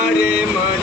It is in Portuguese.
Hare Maria.